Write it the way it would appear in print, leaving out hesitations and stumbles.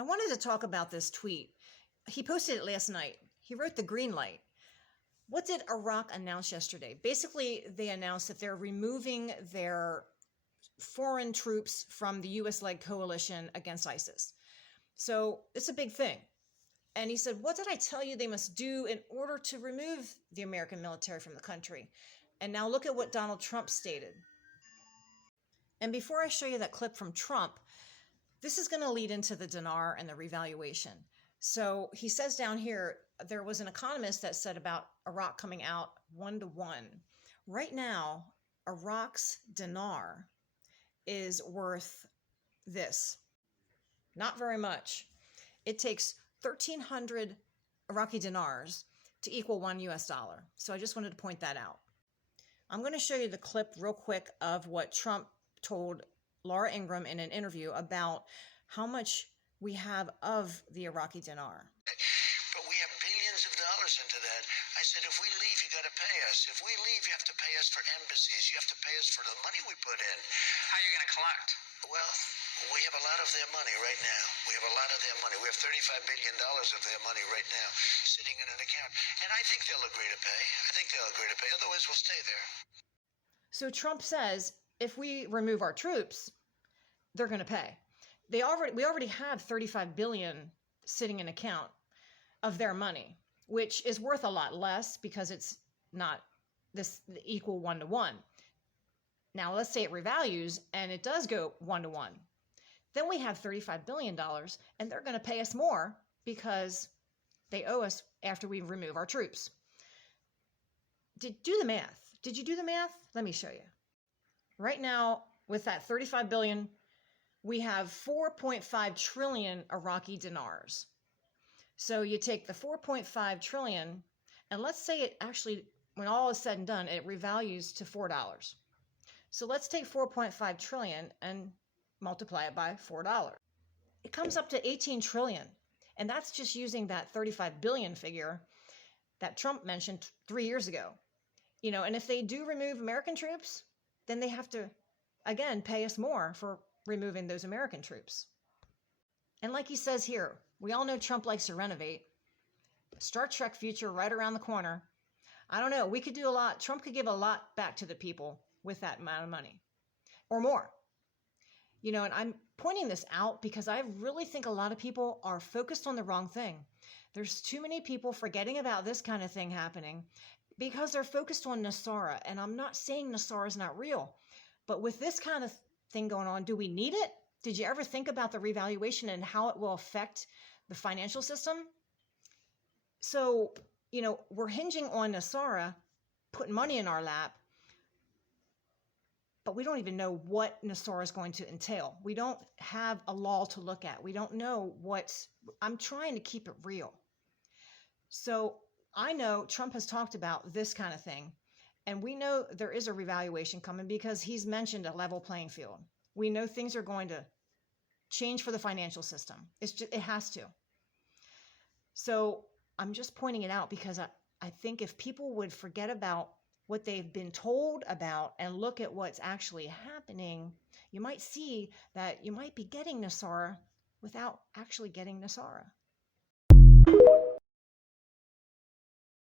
I wanted to talk about this tweet. He posted it last night. He wrote the green light. What did Iraq announce yesterday? Basically, they announced that they're removing their foreign troops from the US-led coalition against ISIS. So it's a big thing. And he said, what did I tell you they must do in order to remove the American military from the country? And now look at what Donald Trump stated. And before I show you that clip from Trump, this is going to lead into the dinar and the revaluation. So he says down here, there was an economist that said about Iraq coming out 1-to-1. Right now, Iraq's dinar is worth this. Not very much. It takes 1,300 Iraqi dinars to equal $1. So I just wanted to point that out. I'm going to show you the clip real quick of what Trump told Laura Ingraham in an interview about how much we have of the Iraqi dinar. But we have billions of dollars into that. I said, if we leave, you got to pay us. If we leave, you have to pay us for embassies. You have to pay us for the money we put in. How are you going to collect? Well, we have a lot of their money right now. We have a lot of their money. We have $35 billion of their money right now sitting in an account. And I think they'll agree to pay. I think they'll agree to pay. Otherwise, we'll stay there. So Trump says, if we remove our troops, they're going to pay. We already have 35 billion sitting in account of their money, which is worth a lot less because it's not this equal 1-to-1. Now, let's say it revalues and it does go 1-to-1. Then we have $35 billion and they're going to pay us more because they owe us after we remove our troops. Do the math. Did you do the math? Let me show you. Right now, with that 35 billion, we have 4.5 trillion Iraqi dinars. So you take the 4.5 trillion, and let's say it actually, when all is said and done, it revalues to $4. So let's take 4.5 trillion and multiply it by $4. It comes up to 18 trillion. And that's just using that 35 billion figure that Trump mentioned 3 years ago. You know, and if they do remove American troops, then they have to, again, pay us more for removing those American troops. And like he says here, we all know Trump likes to renovate. Star Trek future right around the corner. I don't know. We could do a lot. Trump could give a lot back to the people with that amount of money or more. You know, and I'm pointing this out because I really think a lot of people are focused on the wrong thing. There's too many people forgetting about this kind of thing happening because they're focused on NESARA. And I'm not saying NESARA is not real, but with this kind of thing going on, do we need it? Did you ever think about the revaluation and how it will affect the financial system? So, you know, we're hinging on NESARA, putting money in our lap, but we don't even know what NESARA is going to entail. We don't have a law to look at. We don't know I'm trying to keep it real. So I know Trump has talked about this kind of thing, and we know there is a revaluation coming because he's mentioned a level playing field. We know things are going to change for the financial system. It has to. So I'm just pointing it out because I think if people would forget about what they've been told about and look at what's actually happening, you might see that you might be getting NESARA without actually getting NESARA.